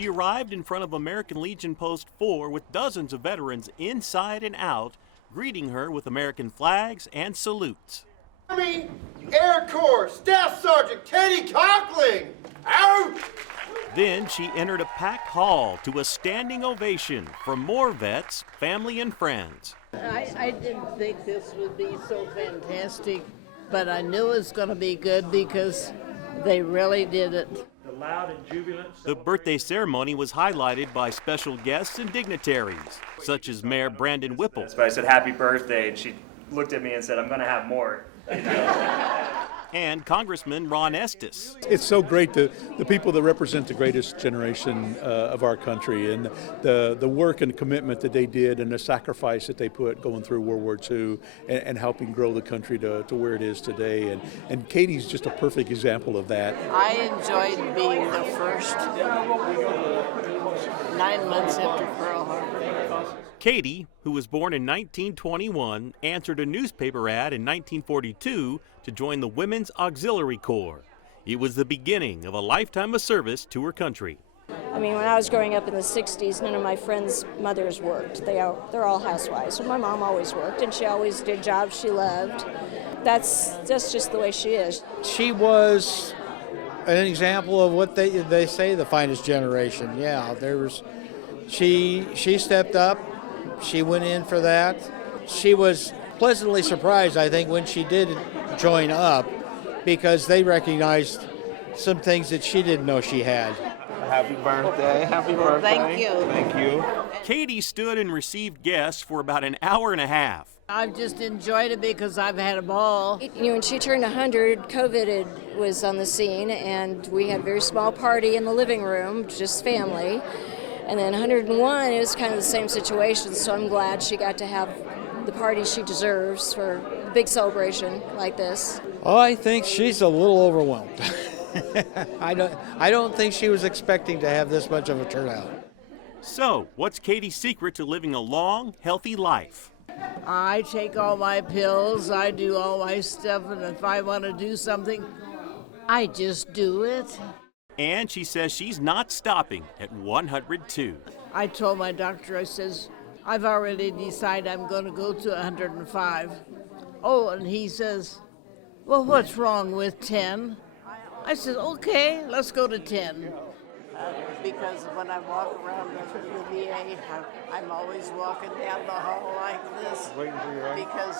She arrived in front of American Legion Post 4 with dozens of veterans inside and out, greeting her with American flags and salutes. Army Air Corps Staff Sergeant Katie Conkling, out! Then she entered a packed hall to a standing ovation from more vets, family, and friends. I didn't think this would be so fantastic, but I knew it was going to be good because they really did it. The birthday ceremony was highlighted by special guests and dignitaries, such as Mayor Brandon Whipple. But I said, happy birthday, and she looked at me and said, I'm going to have more. And Congressman Ron Estes. It's so great, the people that represent the greatest generation of our country, and the work and commitment that they did and the sacrifice that they put going through World War II and helping grow the country to where it is today. And Katie's just a perfect example of that. I enjoyed being the first 9 months after Pearl Harbor. Katie, who was born in 1921, answered a newspaper ad in 1942 to join the Women's Auxiliary Corps. It was the beginning of a lifetime of service to her country. I mean, when I was growing up in the 60s, none of my friends' mothers worked. They're all housewives. So my mom always worked, and she always did jobs she loved. That's just the way she is. She was an example of what they say the finest generation. Yeah, she stepped up. She went in for that. She was pleasantly surprised, I think, when she did join up, because they recognized some things that she didn't know she had. Happy birthday. Happy birthday. Thank you. Thank you. Katie stood and received guests for about an hour and a half. I've just enjoyed it because I've had a ball. You know, when she turned 100, COVID was on the scene, and we had a very small party in the living room, just family. And then 101, it was kind of the same situation, so I'm glad she got to have the party she deserves for a big celebration like this. Oh, I think she's a little overwhelmed. I don't think she was expecting to have this much of a turnout. So, what's Katie's secret to living a long, healthy life? I take all my pills, I do all my stuff, and if I want to do something, I just do it. And she says she's not stopping at 102. I told my doctor, I says, I've already decided I'm going to go to 105. Oh, and he says, well, what's wrong with 10? I said, okay, let's go to 10. Because when I walk around the VA, I'm always walking down the hall like this because